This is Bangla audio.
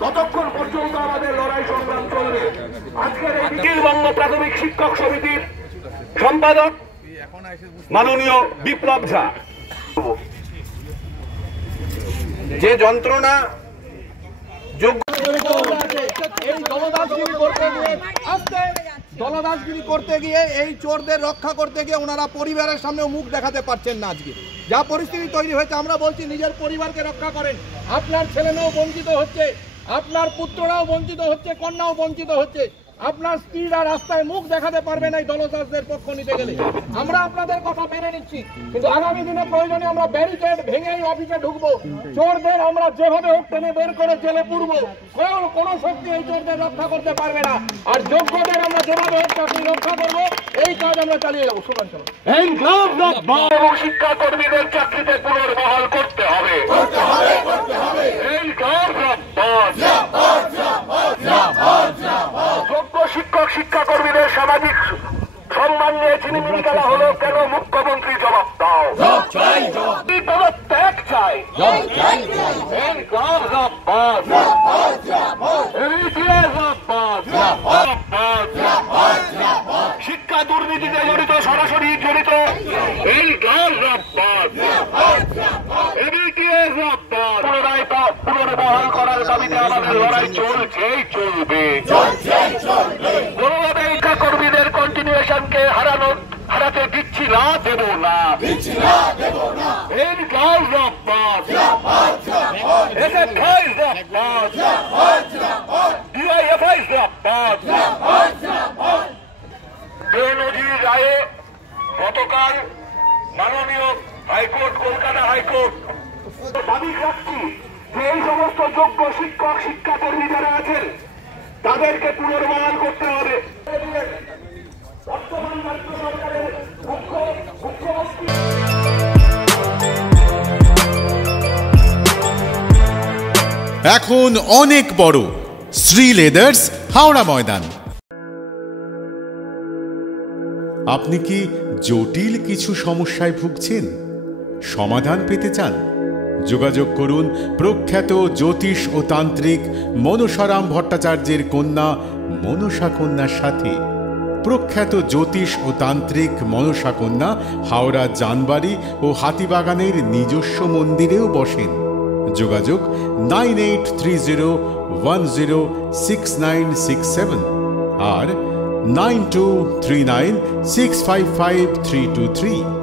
ততক্ষণ পর্যন্ত আমাদের লড়াই সংগ্রাম চলবে। আজকের অখিল বঙ্গ প্রাথমিক শিক্ষক সমিতির সম্পাদক মাননীয় বিপ্লব ঝা, যে যন্ত্রণা দলদাসগিরি করতে গিয়ে এই চোরদের রক্ষা করতে গিয়ে ওনারা পরিবারের সামনে মুখ দেখাতে পারছেন না। আজকে যা পরিস্থিতি তৈরি হয়েছে, আমরা বলছি নিজের পরিবারকে রক্ষা করেন। আপনার ছেলেমেয়েও বঞ্চিত হচ্ছে, আপনার পুত্ররাও বঞ্চিত হচ্ছে, কন্যাও বঞ্চিত হচ্ছে। আপনার স্ত্রীরা রাস্তায় মুখ দেখাতে পারবে না এই দলদাসদের পক্ষ নিতে গেলে। আমরা আপনাদের কথা মেনে নিচ্ছি, কিন্তু আগামী দিনে প্রয়োজনে আমরা ব্যারিকেড ভেঙে এই অফিসে ঢুকবো। চোরদের আমরা যেভাবে হোক টেনে বের করে জেলে পুরবো। কোনো শক্তি এই চোরদের রক্ষা করতে পারবে না। আর যোগ্যদের আমরা যেভাবে হোক চাকরি রক্ষা করবো, এই কাজ আমরা চালিয়ে যাবো। সুকান শিক্ষা কর্মীদের চাকরিতে পুনর্বহাল করতে হবে। যোগ্য শিক্ষক শিক্ষাকর্মীদের সামাজিক সম্মান নিয়ে ছিনিমিনি খেলা হলো কেন? মুখ্যমন্ত্রী জবাব দাও। পদত্যাগ চাই। শিক্ষা দুর্নীতিতে জড়িত, সরাসরি জড়িত পুনর্বহাল করার দাবিতে আমাদের লড়াই চলছেই চলবে। কোনোভাবে শিক্ষা কর্মীদের কন্টিনিউশনকে হারাতে দিচ্ছি না, দেব না। বেনজির রায়ে গতকাল মাননীয় হাইকোর্ট, কলকাতা হাইকোর্ট দাবি রাখছি যে এই সমস্ত যোগ্য শিক্ষক শিক্ষাকর্মী যারা আছেন তাদেরকে পুনর্বহাল করতে হবে। বর্তমান রাজ্য সরকারের মুখ্যমন্ত্রী এখন অনেক বড় শ্রী লেদার্স হাওড়া ময়দান। আপনি কি জটিল কিছু সমস্যায় ভুগছেন, সমাধান পেতে চান? যোগাযোগ করুন প্রখ্যাত জ্যোতিষ ও তান্ত্রিক মনসারাম ভট্টাচার্যের কন্যা মনসা কন্যার সাথে। প্রখ্যাত জ্যোতিষ ও তান্ত্রিক মনসা কন্যা হাওড়া জানবাড়ি ও হাতিবাগানের নিজস্ব মন্দিরেও বসেন। যোগাযোগ 9830106967 আর 9239655323।